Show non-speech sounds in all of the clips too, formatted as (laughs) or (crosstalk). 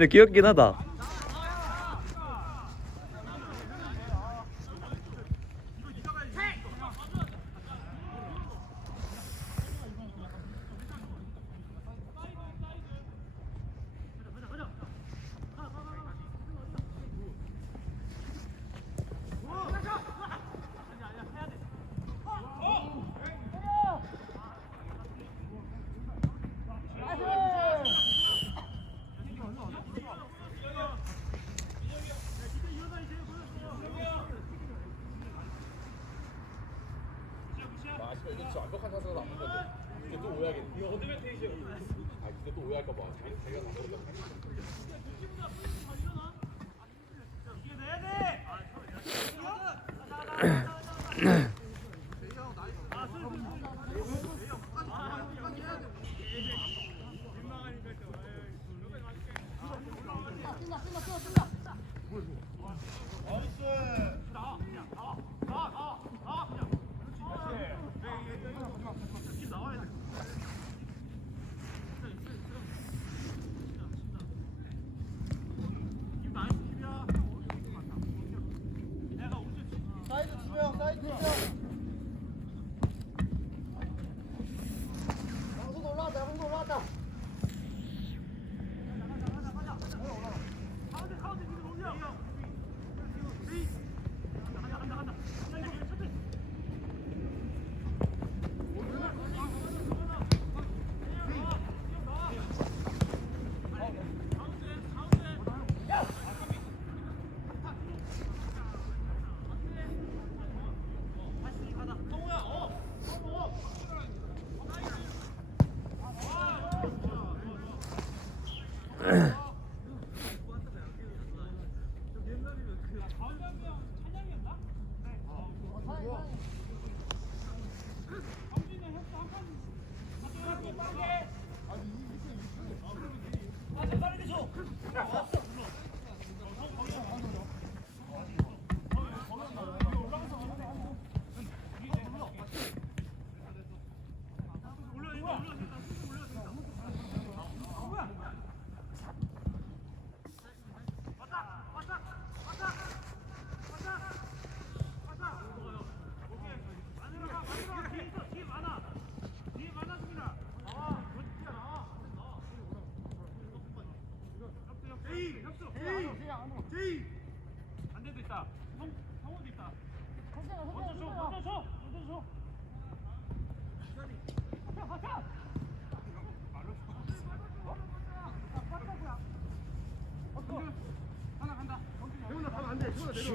근데 귀엽긴 하다. 아, 완벽한 찬스가 남는 건데. 근데 또 오해하겠네. 이거 어드밴테이지야. 아, 근데 또 오해할까 봐. 자기 자기가 다 모른다. 사이드 (clears throat)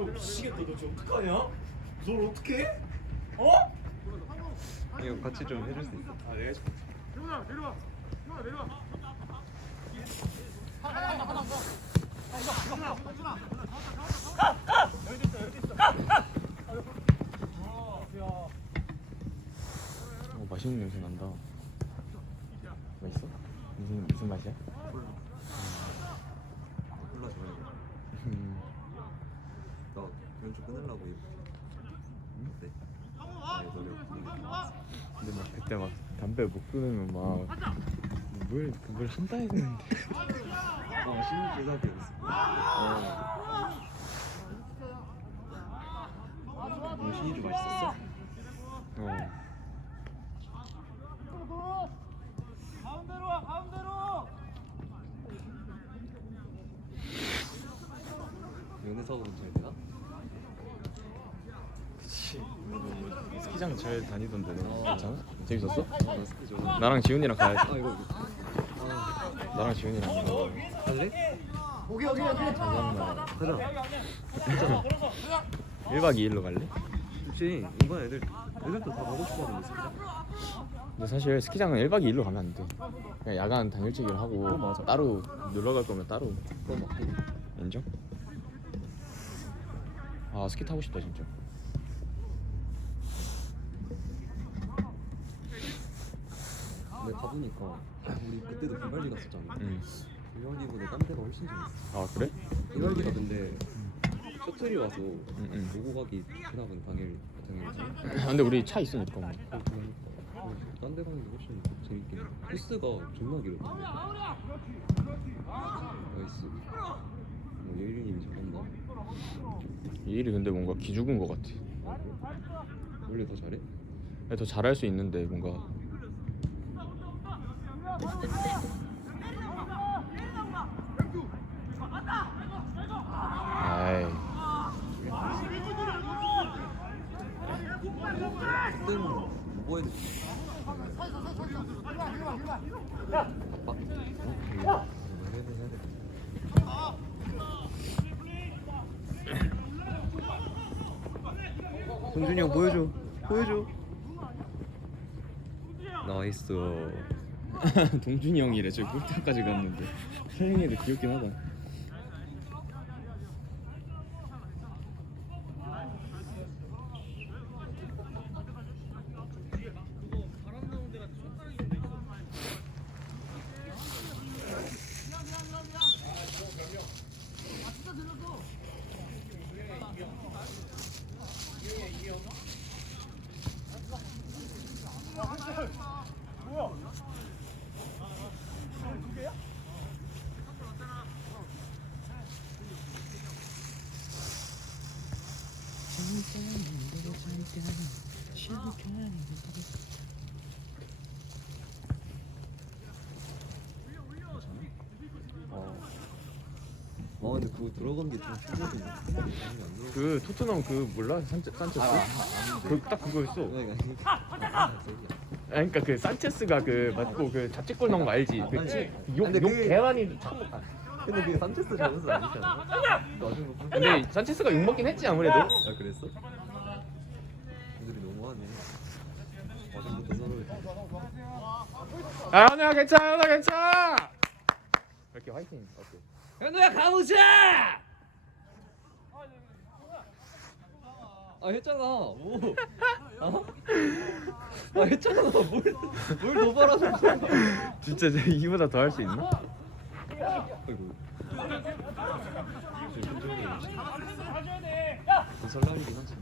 미치겠다. 너 지금 어떡하냐? 널 어떡해? 어? 이거 같이 좀 해줄 수 있어? 아, 내가 해줄게. 어, 맛있는 냄새 난다. 맛있어? 무슨 무슨 맛이야? 몰라 저는 음, 나 연주 끊으려고 이거 네. 아니 너네 근데 막 그때 막 담배 못 끊으면 막뭘 그걸 한다 했는데. 아 신인 계산기 있어 어 신이주 맛있었어? 어. 가운데로 와, 가운데로. 연애 사고는 잘 되나? 그치. 스키장 잘 다니던데 너 괜찮아? 재밌었어? 나 나랑 지훈이랑 가야지. 아 이거 아 나랑 지훈이랑 가. 할래? 오케이 오케이 오케이 잠깐만. 가자 1박 2일로 갈래? 혹시 이번 애들 애들도 다 가고 싶어 하는데 스키장? 근데 사실 스키장은 1박 2일로 가면 안 돼. 그냥 야간 당일치기를 하고 어, 맞아. 따로 놀러 갈 거면 따로. 그거 맞고 인정? 아 스키 타고 싶다 진짜. 근데 가보니까 우리 그때도 비발리 갔었잖아. 응. 비발리보다 딴 데가 훨씬 재밌어. 아 그래? 비발리가 근데 셔틀이 와서 음, 음. 응. 오고 가기 그나마 당일 당일. 아, 근데 우리 차 있으니까 뭐. 어, 그러니까. 딴데 가는 게 훨씬 재밌긴 해. 코스가 존나 길어. 나이스. 뭐 예일이님 잘한다. 예일이 근데 뭔가 기죽은 거 같아. 원래 더 잘해? 더 잘할 수 있는데 뭔가 동준이 형 보여줘. 보여줘. 나이스 (laughs) 동준이 형이래 저 꿀탑까지 갔는데. (laughs) 태영이도 귀엽긴 하다 근데 그거 들어간 게좀 아니 안 들어 그 토트넘 그 몰라 산체, 산체스? 그딱 그거였어 아 그러니까 그 산체스가 그 맞고 그 자책골 넣은 거 알지? 아니, 근데 그게- 개많이 참 근데 그게 산체스 잘못은 아니잖아 나중에 뭐 근데 산체스가 욕 먹긴 했지 아무래도 아 그랬어? 애들이 너무하네 서로 아 현우야 괜찮아 현우야 괜찮아 이렇게 화이팅? 현우야 가보자! 아 했잖아 뭐 어? 아 했잖아 뭘뭘더 바라는 거야 진짜 쟤 이보다 더 할 수 있나? 아이고 그 설날이긴 하지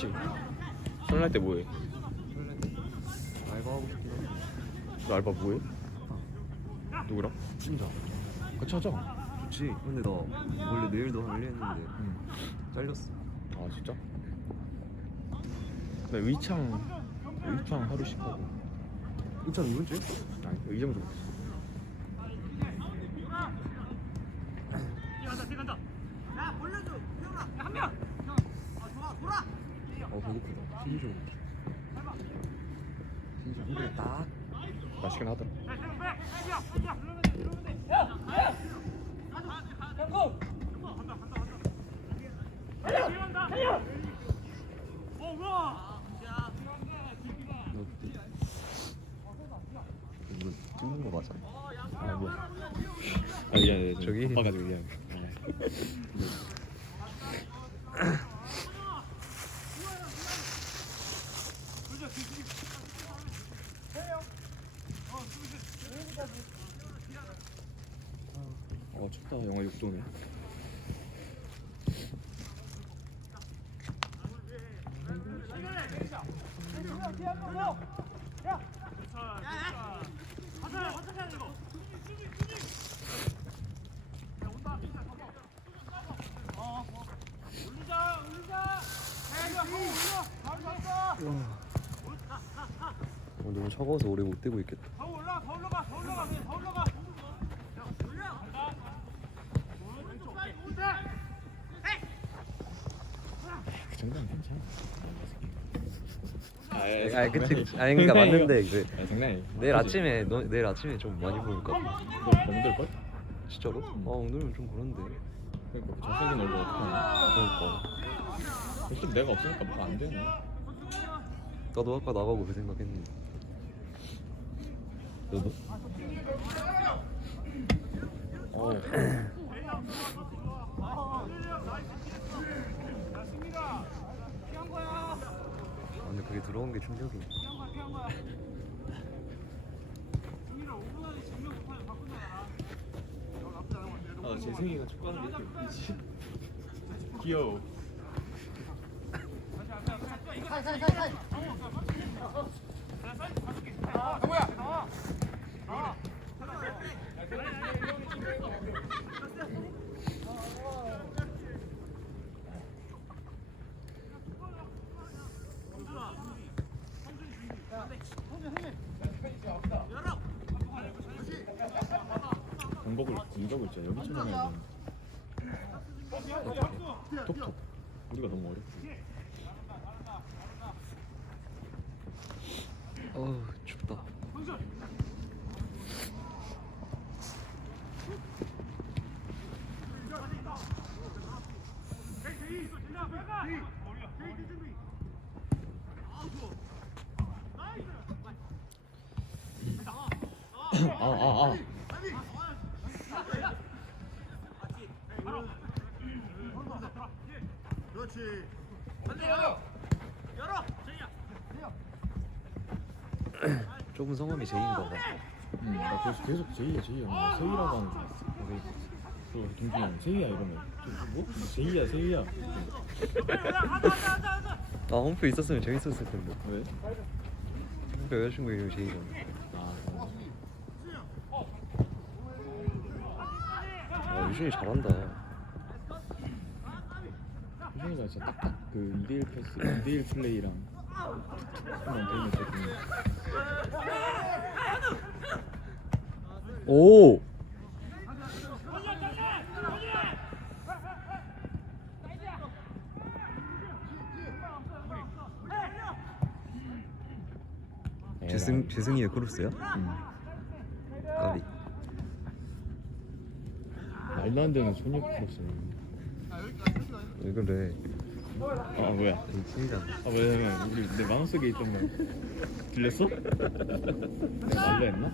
그치 설날 때 뭐해? 알바하고 싶긴 한데 너 알바 뭐해? 누구랑? 진짜 같이 하자 좋지? 근데 나 원래 내일도 하려 했는데 응. 잘렸어. 아 진짜? 나 의창 의창 하루씩 하고. 인천 이번 주에? 아니 의정도. 어 배고프다. 신기 좀 신기 한 그릇 딱. 맛있긴 하더라 이거 찍는 거 맞아? 아 뭐야 아 미안해 저기? 바빠가지고 미안 (laughs) 해 어 춥다 영하 6도네 어, 너무 차가워서 오래 못 뛰고 있겠다. 더 올라가 더 올라가 더 올라가. 그냥 더 올라가 그 정도는 괜찮아. 아 그치 아니 그니까 맞는데 그 아 장난이야 내일 아침에 너 내일 아침에 좀 많이 보니까 너 멍들걸? 진짜로? 아 오늘은 좀 그런데. 그러니까 그 자석이 얼굴 어떡하냐 그러니까. 솔직히 내가 없으니까 뭐가 안 되네 나도 아까 나가고 그 생각했는데 너도? 어 아, 근데 그게 들어온 게 충격이야 아, 재승이가 축구하는 게 이렇게 웃기지? 귀여워. 사 공복을 공복을 진짜 여기 쳐다봐야 돼. 톡톡. 우리가 너무 어렵다. 아아아 좁은 성함이 제인가 봐. 응, 나 그래서 계속 제이야 제이야. 뭐 세이라고 하는 그래서 그형 세이야 이러면. 저, 뭐? 세이야 세이야. 아 홈표 있었으면 재밌었을 텐데. 왜? 홈표 여자친구 이름이 제이잖아 유준이 잘한다 효준이가 진짜 딱딱 그 2대1 패스 2대1 플레이랑 되는 거거든 오 재승 재승이의 크로스야? 응. 까비 말도 안 되는 소녀 크로스 왜 그래 아 뭐야 진이잖아 아 왜냐면 우리 내 마음속에 있던 말 들렸어? 내가 말로 했나?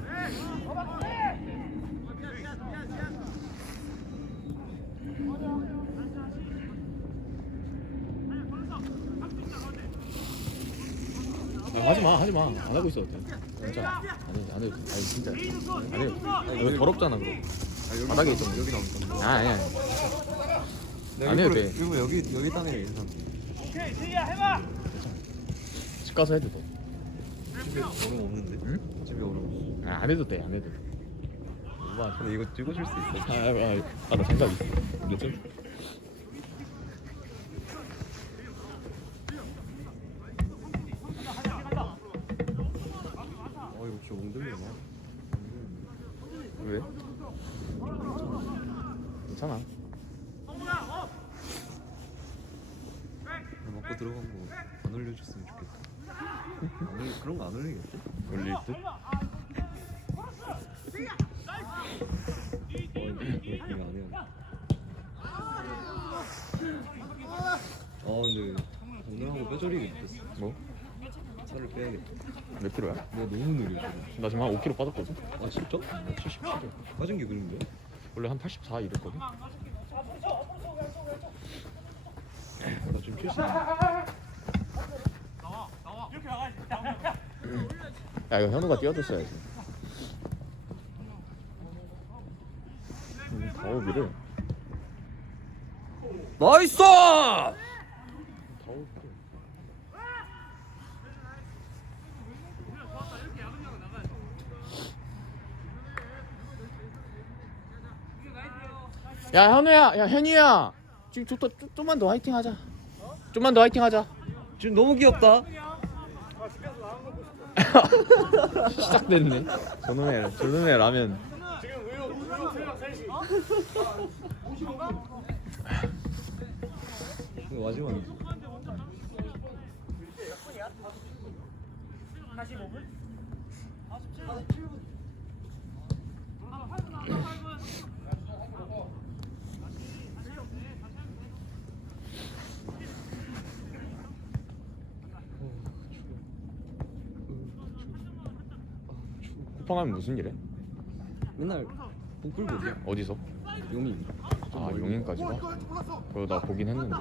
아, 하지 마, 하지 마. 안 하고 있어. 진짜. 아니, 안 해도 돼. 아니, 진짜. 안 해도 돼. 이거 더럽잖아, 그거. 바닥에 있던 여기 나온다 아, 아니, 아니. 내가 안 해도 일부러- 돼. 일부러 여기 여기 땅에 해봐 집 가서 해도 돼. 집에 얼음 없는데? 응? 집에 얼음 아, 안 해도 돼, 안 해도 돼. 오빠, 근데 이거 찍어줄 수 있어 아, 아, 아, 아, 나 장갑 있어. 몇 점? 먹고 들어간 거 안 올려줬으면 좋겠다 안 올리, 그런 거 안 올리겠지? 올릴 듯? 어 이거 안 해야 아 근데 오늘 하고 뼈저리게 느꼈어 뭐? 살을 빼야겠다 몇 킬로야? 내가 너무 느려 지금 나 지금 한 5킬로 빠졌거든? 아 진짜? 나 77에. 빠진 게 그런 거야? 원래 한 84 이랬거든? 나 지금 70. 이렇게 나가야지 야, 이거 현우가 뛰어줬어야지. 음, 가오비를. 나이스! 야, 현우야, 야, 현이야. 지금 좋다. 좀, 좀만 더 화이팅 하자. 좀만 더 화이팅 하자. 지금 너무 귀엽다 (laughs) 시작됐네. 저놈의 저놈의 라면. 이거 마지막이지 45분? 쿠팡하면 무슨 일해? 맨날 복불복이야 어디서? 용인 아 용인까지 가? 그거 나 보긴 했는데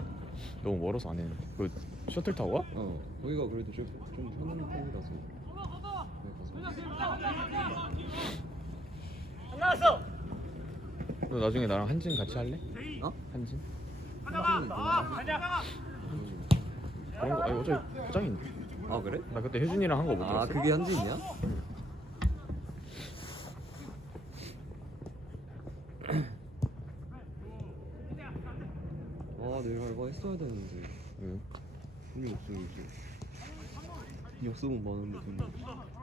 너무 멀어서 안 했는데 그 셔틀 타고 가? 어 거기가 그래도 좀, 좀 편한 편이라서 나왔어 너 나중에 나랑 한진 같이 할래? 어? 한진? 가자 그런 거 아니 어차피 포장인데 아 그래? 나 그때 혜준이랑 한 거못아 들었어? 그게 한진이야? 아 내일 알바 했어야 되는데. 응. 돈이 없어 요즘 이 없으면 많은데 돈이 없어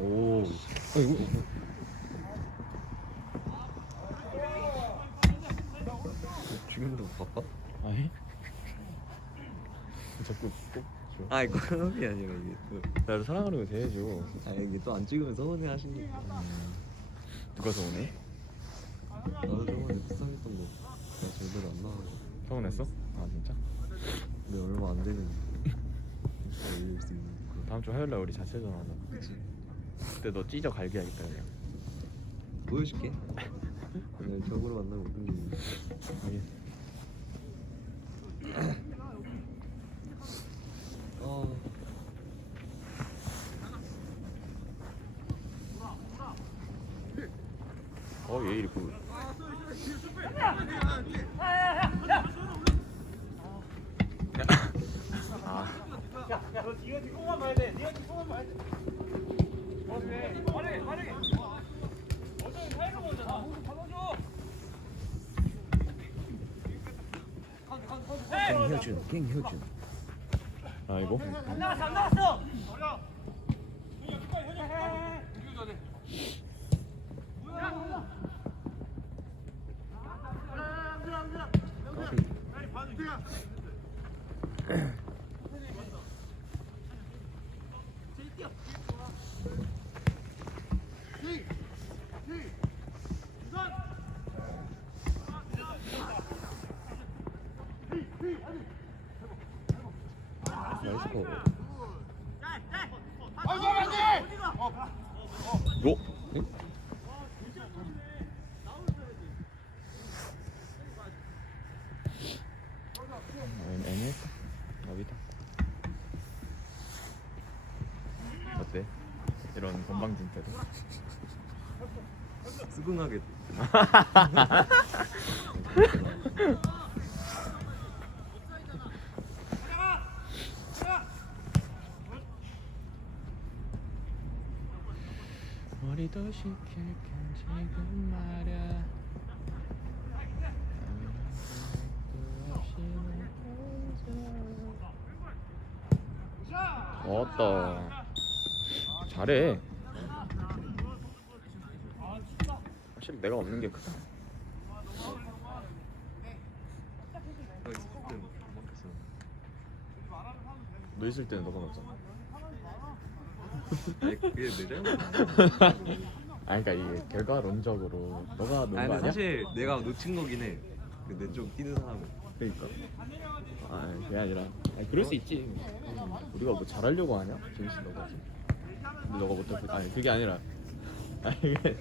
오. 아이고. 지금도 바빠? 아니? (laughs) 자꾸 꼭 줘. 아이 그런 게 아니라 이게 또 나를 사랑하는 거 대해줘. 아 이게 또 안 찍으면 서운해 하시니까 누가 서운해? 나도 저번에 부상했던 거 내가 제대로 안 나와가지고 서운했어? 아 진짜? 근데 얼마 안 (laughs) 수 있는 그런 다음 주 화요일 날 우리 자체전 하자. 그치 그때 너 찢어 갈겨야겠다 그냥. 보여줄게 (laughs) 오늘 벽으로 만나면. 아 어, 얘 이렇게. 아, 야, 야, 너 네가 뒷공만 봐야 돼. 네가 뒷공만 봐야 돼. 갱효준 갱효준 아 이거? 안 나갔어, 안 나갔어. 어려. 나 음? 이런 건방진 때도. 수긍하게 머리도 식힐 건 지금 말야. 왔다. 잘해. 확실히 내가 없는 게 크다. 너 있을 때는 너 너가. 아니 그게 내 잘못 (laughs) 아니 그러니까 이게 결과론적으로 너가 넣은 아니 거 근데 아니야? 사실 내가 놓친 거긴 해 근데 좀 뛰는 사람은 그러니까. 아 그게 아니라. 아니, 그럴 수 있지. 우리가 뭐 잘하려고 하냐? 재밌어 너가. 근데 너가 못할 아니 그게 아니라. 아니 그게.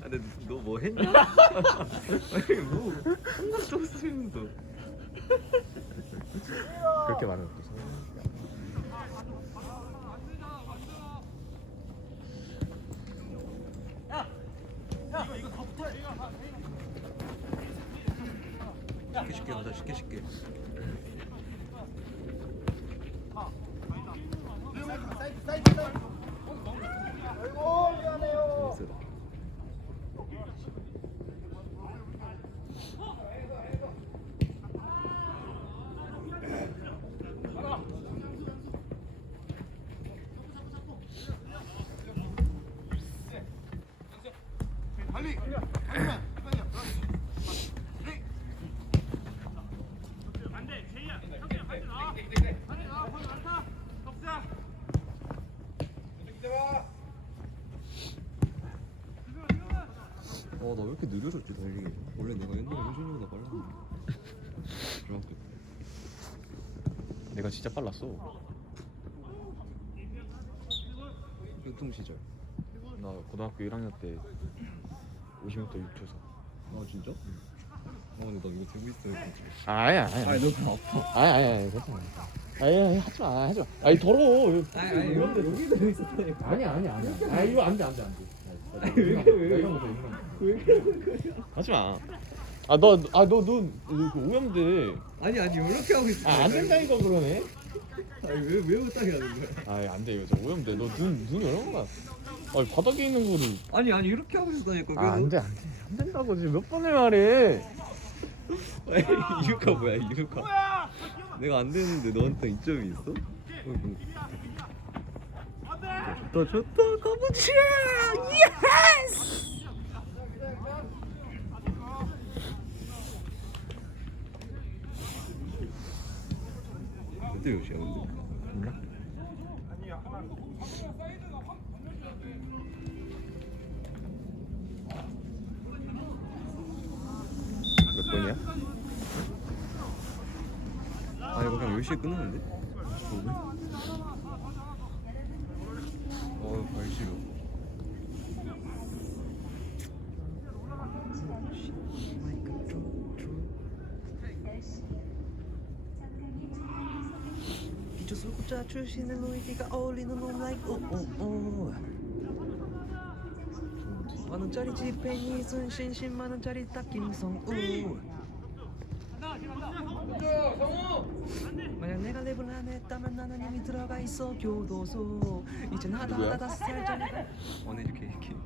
아, 근데 너 뭐 했냐? (laughs) 아니 뭐 한가도 없으면서 그렇게 말하면 또 서운해. 쉽게 쉽게 가자 쉽게 쉽게 재밌어 안 돼, 제이야. 형이야, 빨리 나와. 빨리 나와, 빨리 나와. 덕수야. 어나 왜 이렇게 느려졌지 달리기 원래 내가 옛날에 효준이보다 빨랐는데 중학교 때 내가 진짜 빨랐어. 유통 시절 나 고등학교 1학년 때 50m 6초서. 아 진짜? 아 근데 나 이거 들고 있어야 지 아니야 아니야. 아니 너무 아파 아니 아니 괜찮아. 아니 아니 하지 마 하지 마. 아니 더러워. 아니 아니 여기 들어 있었다니까 아니 아니 아니. 아 이거 안 돼 안 돼 안 돼. 아니, 왜 그래, 왜 이런 거 이런 거. 왜 하지 마. 아 너 아너너 그 오염돼. 아니 아니 이렇게 하고 있어 아 안 된다니까 그러네. 아니 왜왜 못하게 하는 거야 아 안 돼 이거 저 오염돼. 너 눈 눈이 얼마나. 아니 바닥에 있는 거를. 아니 아니 이렇게 하고 있었다니까 아 안 돼 안 돼 안 된다고 지금 몇 번을 말해. 아니, 이유가 뭐야 이유가 내가 안 되는데 너한테 이점이 있어? 어, 뭐. 안 돼. 좋다 좋다 가보자 예스 몇 시야 근데? 몰라? 몇 번이야? 아 이거 그냥 10시에 끊었는데? 뭐지? 어 발시려 기초 소고자 출신의 로이기가 어울리는 놈 like 오오오 만원짜리 지팽이 순신 10만원짜리 딱 김성우 만약 내가 랩을 안 했다면 나는 이미 들어가 있어 교도소 이젠 하다? 하다 다섯 살 전에 원해줄게 이렇게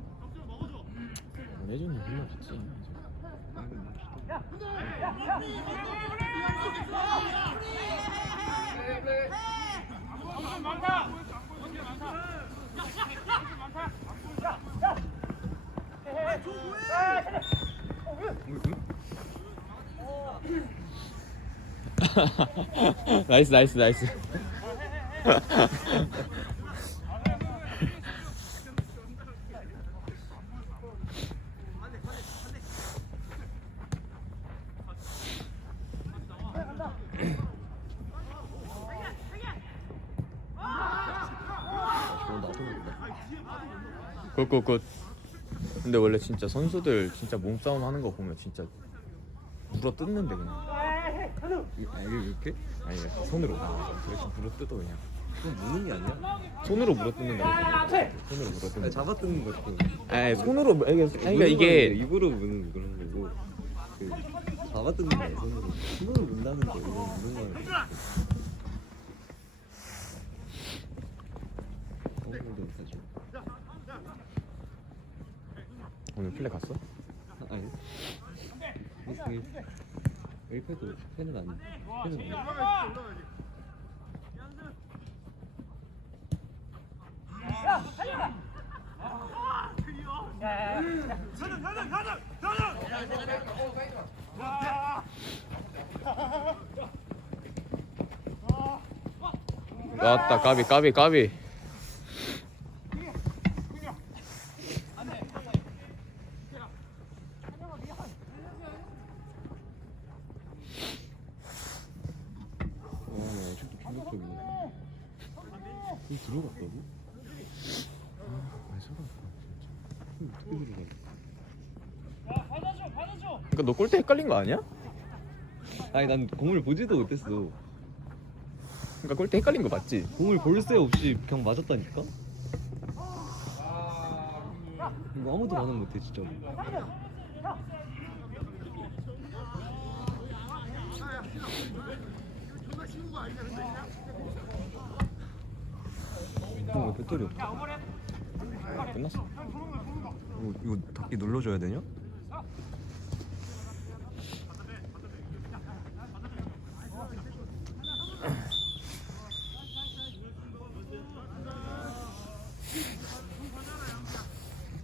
내준이 몰라 봤지 (laughs) 나이스 나이스 나이스 (laughs) 저 나도 모른다 굿굿굿. 근데 원래 진짜 선수들 진짜 몸싸움 하는 거 보면 진짜 물어 뜯는데 그냥. 아 이게 이렇게? 아니 손으로. 그렇게 물어 뜯어 그냥. 그건 무는 게 아니야? 손으로 물어 뜯는다. 손으로 물어 아니, 뜯는 잡아 뜯는 것도 아니 손으로 물- 이게 그러니까 무는 이게 입으로 무는 그런 거고 그 잡아 뜯는 거야 손으로. 손으로 문다는 거 이건 무는 거는 오늘도 사실 오늘 플레 갔어? 아니. 그 1패도 팬은 팬은 아닌데 나왔다 까비 까비 까비 와 아직도 충격적이네 이 들어갔다고? 왜 어떻게 그러니까 너 골대 헷갈린 거 아니야? 아니 난 공을 보지도 못했어 그러니까 골대 헷갈린 거 맞지? 공을 볼 새 없이 그냥 맞았다니까? 이거 아무도 반응 못해 진짜 어, 배터리 없다 끝났어 이거, 이거 닫기 눌러줘야 되냐?